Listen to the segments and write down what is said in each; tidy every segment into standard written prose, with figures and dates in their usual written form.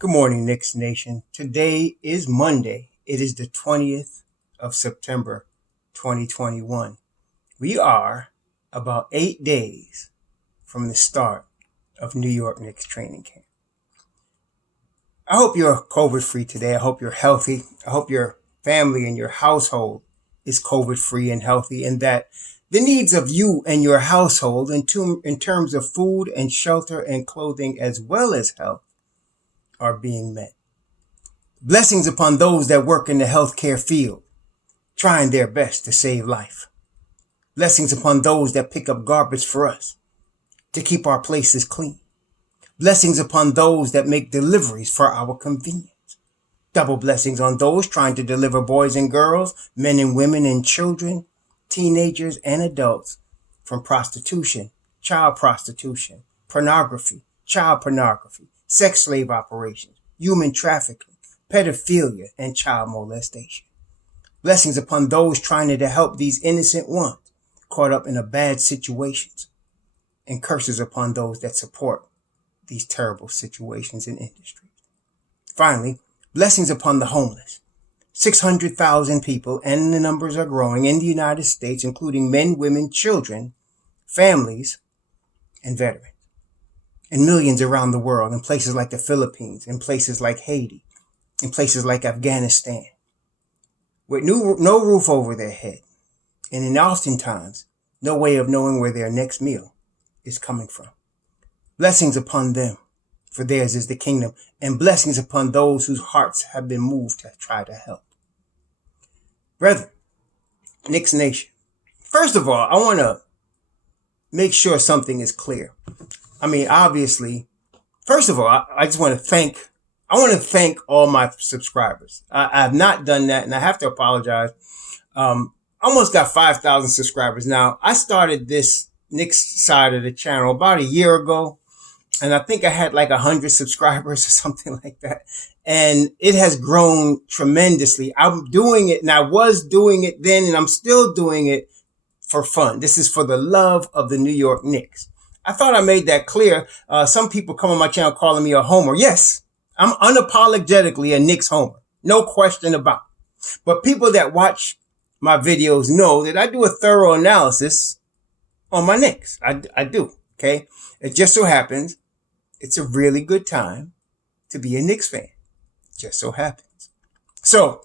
Good morning, Knicks Nation. Today is Monday. It is the 20th of September, 2021. We are about 8 days from the start of New York Knicks training camp. I hope you're COVID-free today. I hope you're healthy. I hope your family and your household is COVID-free and healthy, and that the needs of you and your household in terms of food and shelter and clothing as well as health are being met. Blessings upon those that work in the healthcare field, trying their best to save life. Blessings upon those that pick up garbage for us to keep our places clean. Blessings upon those that make deliveries for our convenience. Double blessings on those trying to deliver boys and girls, men and women and children, teenagers and adults from prostitution, child prostitution, pornography, child pornography, sex slave operations, human trafficking, pedophilia, and child molestation. Blessings upon those trying to help these innocent ones caught up in bad situations, and curses upon those that support these terrible situations and industries. Finally, blessings upon the homeless. 600,000 people, and the numbers are growing in the United States, including men, women, children, families, and veterans. And millions around the world, in places like the Philippines, in places like Haiti, in places like Afghanistan, with no roof over their head, and in oftentimes no way of knowing where their next meal is coming from. Blessings upon them, for theirs is the kingdom, and blessings upon those whose hearts have been moved to try to help. Brethren, Knicks Nation, first of all, I want to make sure something is clear. Obviously, first of all, I just want to thank all my subscribers. I have not done that, and I have to apologize. Almost got 5,000 subscribers. Now, I started this Knicks side of the channel about a year ago, and I think I had like 100 subscribers or something like that. And it has grown tremendously. I'm doing it, and I was doing it then, and I'm still doing it for fun. This is for the love of the New York Knicks. I thought I made that clear. Some people come on my channel calling me a homer. Yes, I'm unapologetically a Knicks homer. No question about it. But people that watch my videos know that I do a thorough analysis on my Knicks. I do. Okay. It just so happens it's a really good time to be a Knicks fan. Just so happens. So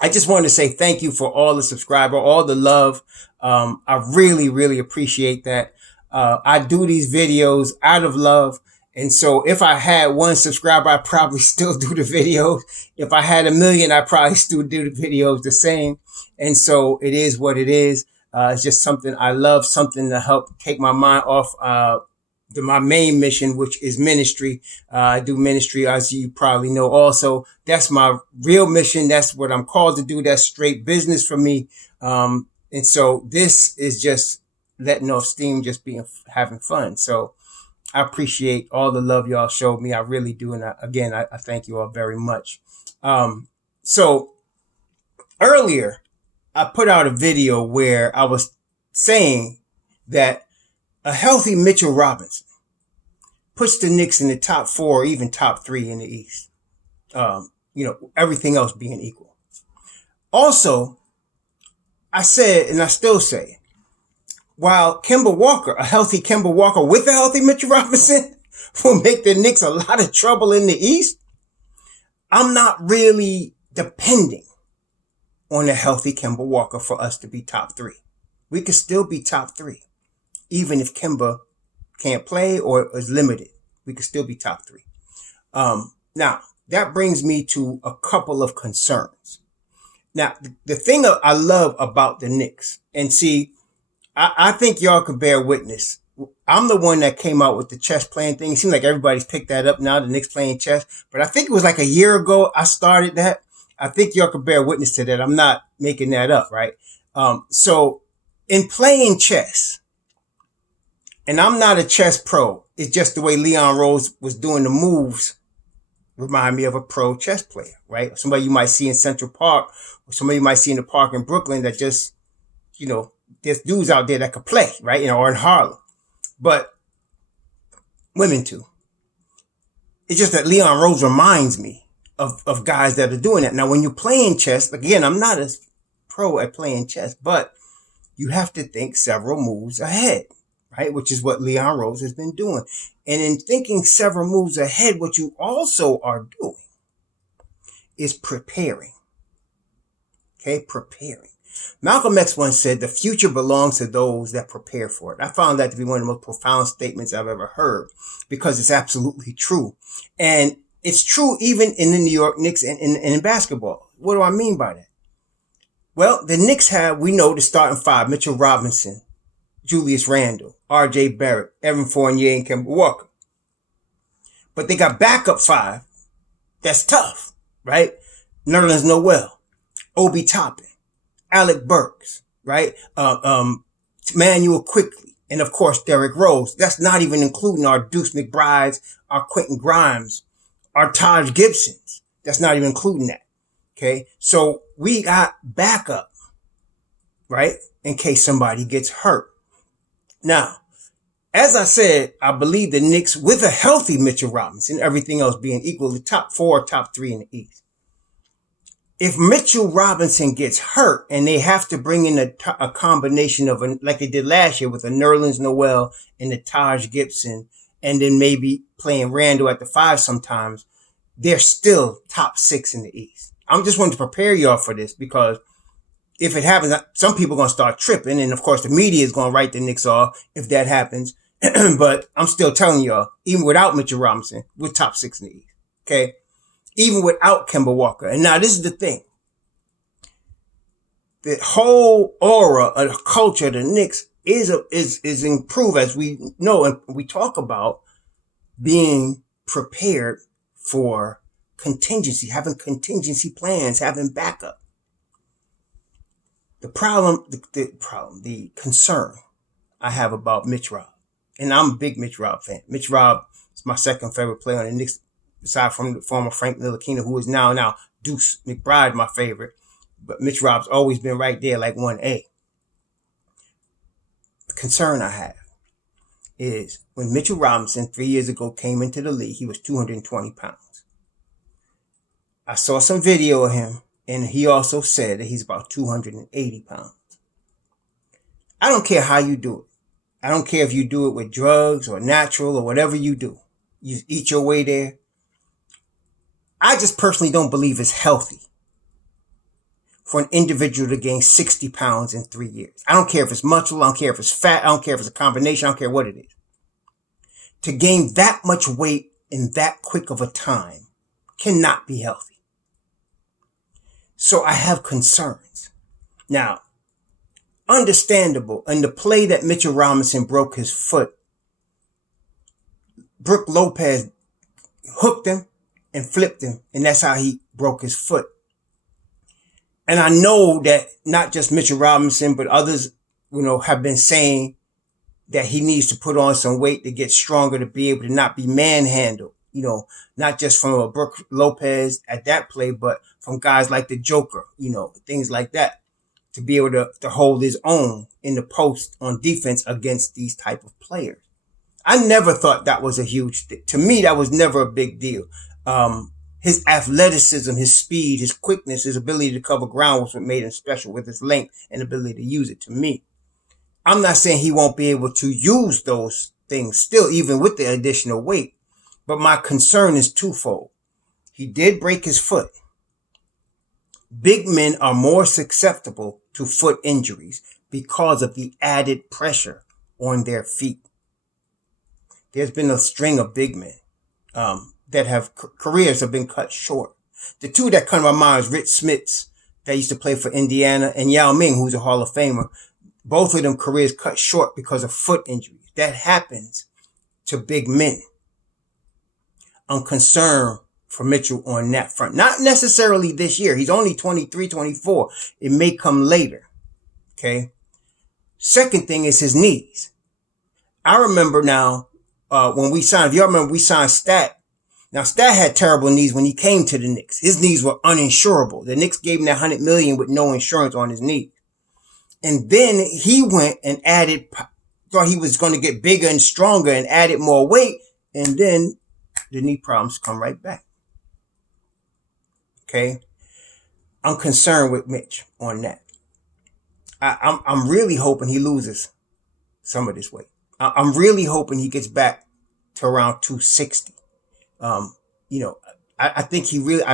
I just wanted to say thank you for all the subscriber, all the love. I really, really appreciate that. I do these videos out of love. And so if I had one subscriber, I'd probably still do the videos. If I had 1 million, I'd probably still do the videos the same. And so it is what it is. It's just something I love, something to help take my mind off, my main mission, which is ministry. I do ministry, as you probably know. Also, that's my real mission. That's what I'm called to do. That's straight business for me. And so this is just letting off steam, just having fun. So I appreciate all the love y'all showed me. I really do. And I thank you all very much. So earlier I put out a video where I was saying that a healthy Mitchell Robinson puts the Knicks in the top 4 or even top 3 in the East. Everything else being equal. Also, I said, and I still say, while Kemba Walker, a healthy Kemba Walker with a healthy Mitchell Robinson will make the Knicks a lot of trouble in the East, I'm not really depending on a healthy Kemba Walker for us to be top 3. We could still be top 3. Even if Kemba can't play or is limited, we could still be top 3. Now, that brings me to a couple of concerns. Now, the thing I love about the Knicks, and see, I think y'all could bear witness. I'm the one that came out with the chess playing thing. It seems like everybody's picked that up now, the Knicks playing chess. But I think it was like a year ago I started that. I think y'all could bear witness to that. I'm not making that up, right? So in playing chess, and I'm not a chess pro, it's just the way Leon Rose was doing the moves remind me of a pro chess player, right? Somebody you might see in Central Park, or somebody you might see in the park in Brooklyn that just, there's dudes out there that could play, right? Or in Harlem. But women too. It's just that Leon Rose reminds me of guys that are doing that. Now, when you're playing chess, again, I'm not as pro at playing chess, but you have to think several moves ahead, right? Which is what Leon Rose has been doing. And in thinking several moves ahead, what you also are doing is preparing. Okay, preparing. Malcolm X once said, the future belongs to those that prepare for it. I found that to be one of the most profound statements I've ever heard, because it's absolutely true. And it's true even in the New York Knicks and in basketball. What do I mean by that? Well, the Knicks have, we know, the starting five: Mitchell Robinson, Julius Randle, R.J. Barrett, Evan Fournier, and Kemba Walker. But they got backup five. That's tough, right? Nerlens Noel, Obi Toppin, Alec Burks, right? Manuel Quickly, and of course, Derrick Rose. That's not even including our Deuce McBrides, our Quentin Grimes, our Taj Gibsons. That's not even including that. Okay. So we got backup, right? In case somebody gets hurt. Now, as I said, I believe the Knicks, with a healthy Mitchell Robinson, everything else being equal, the top 4, top 3 in the East. If Mitchell Robinson gets hurt and they have to bring in a combination of, like they did last year with a Nerlens Noel and a Taj Gibson, and then maybe playing Randall at the 5 sometimes, they're still top 6 in the East. I'm just wanting to prepare y'all for this, because if it happens, some people are going to start tripping. And of course, the media is going to write the Knicks off if that happens. But I'm still telling y'all, even without Mitchell Robinson, we're top 6 in the East. Okay. Even without Kemba Walker. And now this is the thing. The whole aura of the culture of the Knicks is improved, as we know, and we talk about being prepared for contingency, having contingency plans, having backup. The concern I have about MitchRob, and I'm a big MitchRob fan. MitchRob is my second favorite player on the Knicks, aside from the former Frank Ntilikina, who is now Deuce McBride, my favorite. But MitchRob's always been right there, like 1A. The concern I have is when Mitchell Robinson 3 years ago came into the league, he was 220 pounds. I saw some video of him, and he also said that he's about 280 pounds. I don't care how you do it. I don't care if you do it with drugs or natural or whatever you do. You eat your way there. I just personally don't believe it's healthy for an individual to gain 60 pounds in 3 years. I don't care if it's muscle. I don't care if it's fat. I don't care if it's a combination. I don't care what it is. To gain that much weight in that quick of a time cannot be healthy. So I have concerns. Now, understandable. In the play that Mitchell Robinson broke his foot, Brook Lopez hooked him and flipped him, and that's how he broke his foot. And I know that not just Mitchell Robinson, but others, have been saying that he needs to put on some weight to get stronger, to be able to not be manhandled. Not just from a Brook Lopez at that play, but from guys like the Joker, things like that, to be able to hold his own in the post on defense against these type of players. I never thought that was a huge thing. To me, that was never a big deal. His athleticism, his speed, his quickness, his ability to cover ground was what made him special, with his length and ability to use it. To me, I'm not saying he won't be able to use those things still, even with the additional weight. But my concern is twofold. He did break his foot. Big men are more susceptible to foot injuries because of the added pressure on their feet. There's been a string of big men that have careers have been cut short. The two that come to my mind is Rich Smits, that used to play for Indiana, and Yao Ming, who's a Hall of Famer. Both of them careers cut short because of foot injuries. That happens to big men. I'm concerned for Mitchell on that front. Not necessarily this year. He's only 23, 24. It may come later. Okay. Second thing is his knees. I remember now, when we signed, if y'all remember, we signed Stat. Now, Stat had terrible knees when he came to the Knicks. His knees were uninsurable. The Knicks gave him that $100 million with no insurance on his knee. And then he went and thought he was going to get bigger and stronger and added more weight. And then the knee problems come right back. Okay? I'm concerned with Mitch on that. I'm really hoping he loses some of this weight. I'm really hoping he gets back to around 260. I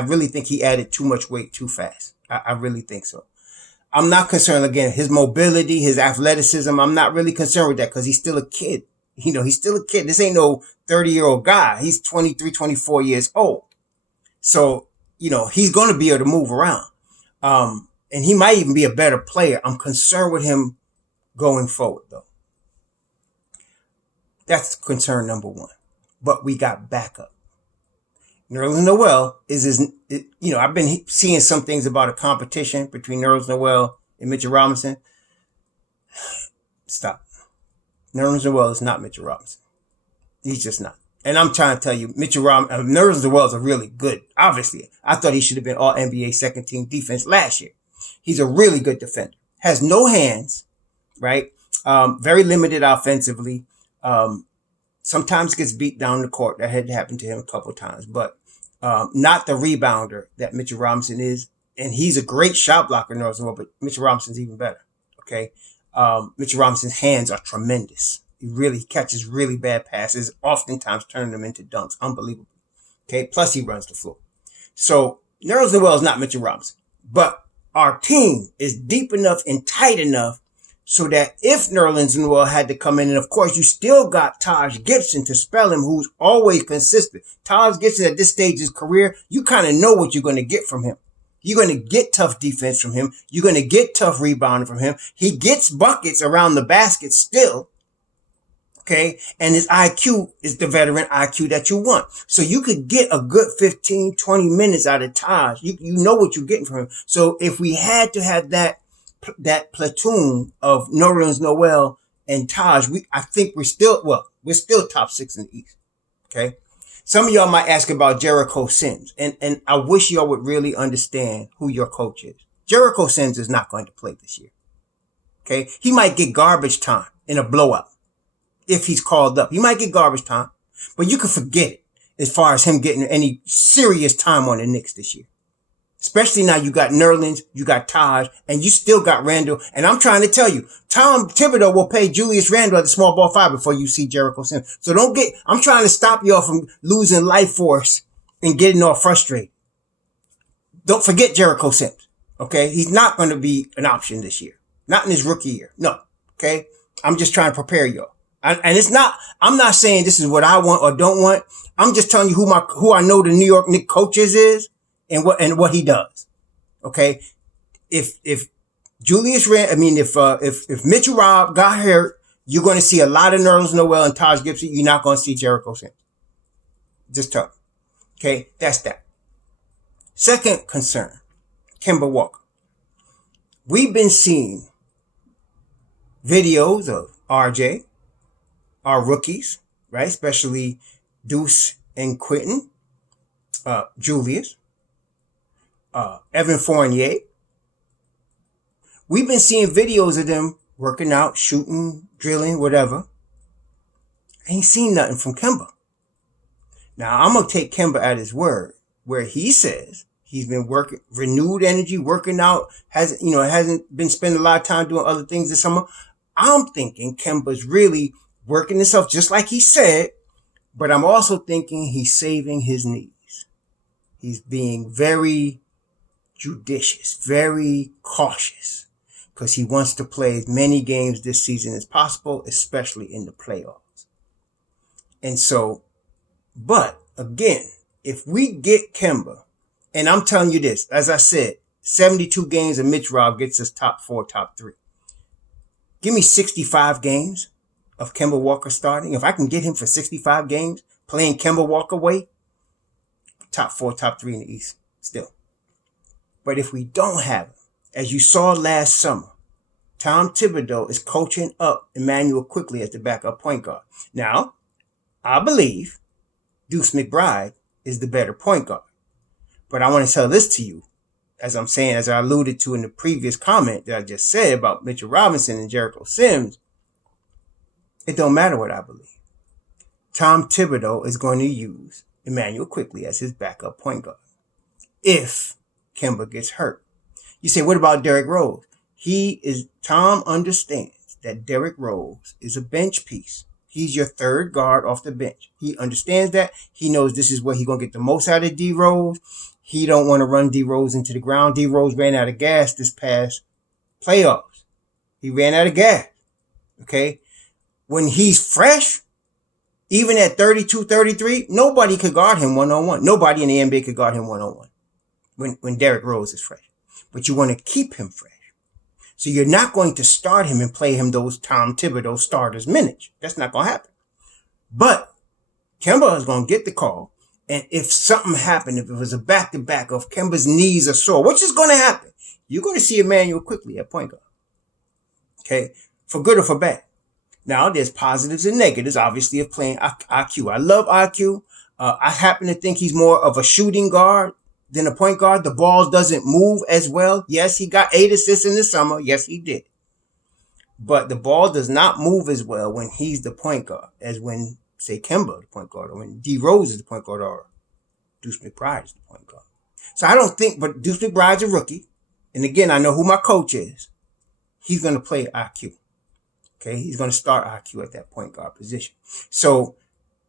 really think he added too much weight too fast. I really think so. I'm not concerned, again, his mobility, his athleticism. I'm not really concerned with that because he's still a kid. He's still a kid. This ain't no 30-year-old guy. He's 23, 24 years old. So, he's going to be able to move around. And he might even be a better player. I'm concerned with him going forward, though. That's concern number one. But we got backup. Nerlens Noel I've been seeing some things about a competition between Nerlens Noel and Mitchell Robinson. Stop. Nerlens Noel is not Mitchell Robinson. He's just not. And I'm trying to tell you, Nerlens Noel is a really good, obviously. I thought he should have been all NBA second team defense last year. He's a really good defender. Has no hands, right? Very limited offensively. Sometimes gets beat down the court. That had happened to him a couple of times, but not the rebounder that Mitchell Robinson is. And he's a great shot blocker, Nerlens Noel, but Mitchell Robinson's even better. Okay. Mitchell Robinson's hands are tremendous. He really catches really bad passes, oftentimes turning them into dunks. Unbelievable. Okay. Plus he runs the floor. So Nerlens Noel is not Mitchell Robinson, but our team is deep enough and tight enough so that if Nerlens Noel had to come in, and of course you still got Taj Gibson to spell him, who's always consistent. Taj Gibson at this stage of his career, you kind of know what you're going to get from him. You're going to get tough defense from him. You're going to get tough rebounding from him. He gets buckets around the basket still. Okay. And his IQ is the veteran IQ that you want. So you could get a good 15, 20 minutes out of Taj. You know what you're getting from him. So if we had to have that platoon of Nerlens Noel and Taj, I think we're still top 6 in the East. Okay. Some of y'all might ask about Jericho Sims, and I wish y'all would really understand who your coach is. Jericho Sims is not going to play this year. Okay. He might get garbage time in a blowout if he's called up. He might get garbage time, but you can forget it as far as him getting any serious time on the Knicks this year. Especially now you got Nerlens, you got Taj, and you still got Randall. And I'm trying to tell you, Tom Thibodeau will pay Julius Randle at the small ball 5 before you see Jericho Sims. So I'm trying to stop y'all from losing life force and getting all frustrated. Don't forget Jericho Sims. Okay. He's not going to be an option this year. Not in his rookie year. No. Okay. I'm just trying to prepare y'all. I'm not saying this is what I want or don't want. I'm just telling you who I know the New York Knicks coaches is. And what he does. Okay. If Mitchell Rob got hurt, you're going to see a lot of Nerlens Noel and Taj Gibson. You're not going to see Jericho Sims. Just tell me. Okay. That's that. Second concern, Kemba Walker. We've been seeing videos of RJ, our rookies, right? Especially Deuce and Quentin, Julius. Evan Fournier. We've been seeing videos of them working out, shooting, drilling, whatever. I ain't seen nothing from Kemba. Now, I'm going to take Kemba at his word, where he says he's been working, renewed energy, working out, hasn't been spending a lot of time doing other things this summer. I'm thinking Kemba's really working himself just like he said, but I'm also thinking he's saving his knees. He's being very judicious, very cautious, because he wants to play as many games this season as possible, especially in the playoffs. And so, but again, if we get Kemba, and I'm telling you this, as I said, 72 games of Mitch Rob gets us top 4, top 3. Give me 65 games of Kemba Walker starting. If I can get him for 65 games, playing Kemba Walker way, top 4, top 3 in the East still. But if we don't have him, as you saw last summer, Tom Thibodeau is coaching up Emmanuel Quickley as the backup point guard. Now, I believe Deuce McBride is the better point guard. But I want to tell this to you, as I alluded to in the previous comment that I just said about Mitchell Robinson and Jericho Sims, it don't matter what I believe. Tom Thibodeau is going to use Immanuel Quickley as his backup point guard if Kemba gets hurt. You say, what about Derrick Rose? Tom understands that Derrick Rose is a bench piece. He's your third guard off the bench. He understands that. He knows this is where he's going to get the most out of D Rose. He don't want to run D Rose into the ground. D Rose ran out of gas this past playoffs. He ran out of gas. Okay. When he's fresh, even at 32, 33, nobody could guard him one-on-one. Nobody in the NBA could guard him one-on-one when Derrick Rose is fresh. But you want to keep him fresh. So you're not going to start him and play him those Tom Thibodeau starters minutes. That's not going to happen. But Kemba is going to get the call. And if something happened, if it was a back-to-back of Kemba's knees are sore, which is going to happen, you're going to see Immanuel Quickley at point guard. Okay? For good or for bad. Now, there's positives and negatives, obviously, of playing IQ. I love IQ. I happen to think he's more of a shooting guard than a point guard. The ball doesn't move as well. Yes, he got 8 assists in the summer. Yes, he did. But the ball does not move as well when he's the point guard as when, say, Kemba, the point guard, or when D Rose is the point guard, or Deuce McBride is the point guard. So I don't think, but Deuce McBride's a rookie. And again, I know who my coach is. He's going to play IQ. Okay, he's going to start IQ at that point guard position. So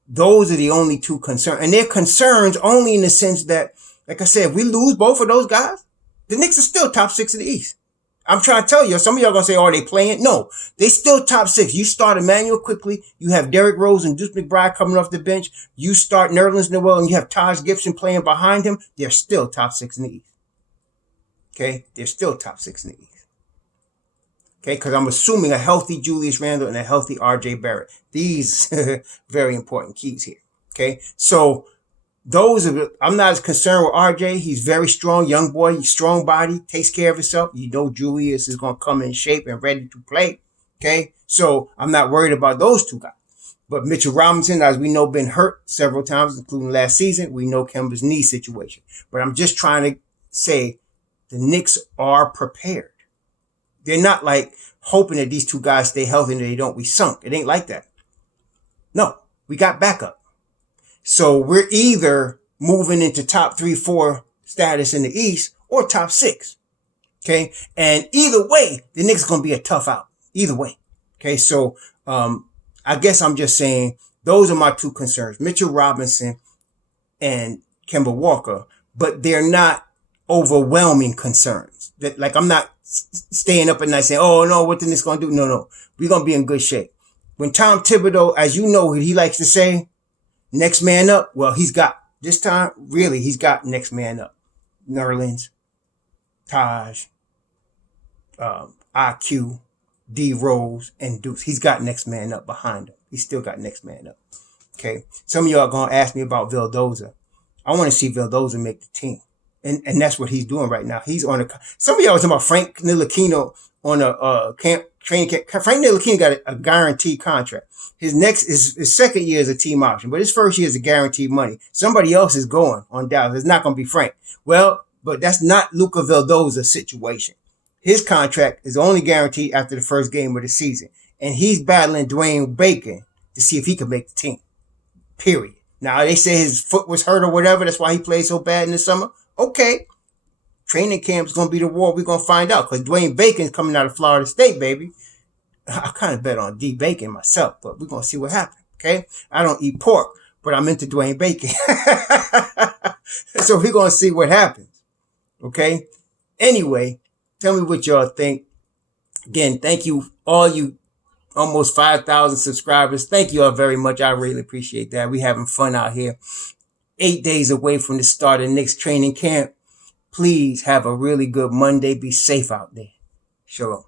those are the only two concerns. And they're concerns only in the sense that, like I said, if we lose both of those guys, the Knicks are still top 6 in the East. I'm trying to tell you, some of y'all going to say, are they playing? No, they still top 6. You start Immanuel Quickley. You have Derrick Rose and Deuce McBride coming off the bench. You start Nerlens Noel and you have Taj Gibson playing behind him. They're still top 6 in the East. Okay, they're still top 6 in the East. Okay, because I'm assuming a healthy Julius Randle and a healthy RJ Barrett. These very important keys here. Okay, so I'm not as concerned with RJ. He's very strong, young boy. He's strong body, takes care of himself. You know Julius is going to come in shape and ready to play. Okay, so I'm not worried about those two guys. But Mitchell Robinson, as we know, been hurt several times, including last season. We know Kemba's knee situation. But I'm just trying to say the Knicks are prepared. They're not like hoping that these two guys stay healthy and they don't be sunk. It ain't like that. No, we got backup. So we're either moving into top 3, 4 status in the East or top 6. Okay. And either way, the Knicks are going to be a tough out. Either way. Okay. So, I guess I'm just saying those are my two concerns, Mitchell Robinson and Kemba Walker, but they're not overwhelming concerns. That, like, I'm not staying up at night saying, oh no, what the Knicks going to do? No, we're going to be in good shape. When Tom Thibodeau, as you know, he likes to say, next man up. Well, he's got next man up. Nerlens, Taj, IQ, D Rose, and Deuce. He's got next man up behind him. He's still got next man up. Okay. Some of y'all are going to ask me about Vildoza. I want to see Vildoza make the team. And that's what he's doing right now. He's on some of y'all was talking about Frank Ntilikina on a training camp. Frank Ntilikina got a guaranteed contract. His second year is a team option, but his first year is a guaranteed money. Somebody else is going on Dallas. It's not going to be Frank. Well, but that's not Luka Vildoza's situation. His contract is only guaranteed after the first game of the season. And he's battling Dwayne Bacon to see if he can make the team. Period. Now, they say his foot was hurt or whatever. That's why he played so bad in the summer. Okay. Training camp is going to be the war. We're going to find out because Dwayne Bacon's coming out of Florida State, baby. I kind of bet on D Bacon myself, but we're going to see what happens. Okay. I don't eat pork, but I'm into Dwayne Bacon. So we're going to see what happens. Okay. Anyway, tell me what y'all think. Again, thank you, all you almost 5,000 subscribers. Thank you all very much. I really appreciate that. We having fun out here. 8 days away from the start of Knicks training camp. Please have a really good Monday. Be safe out there. Shalom.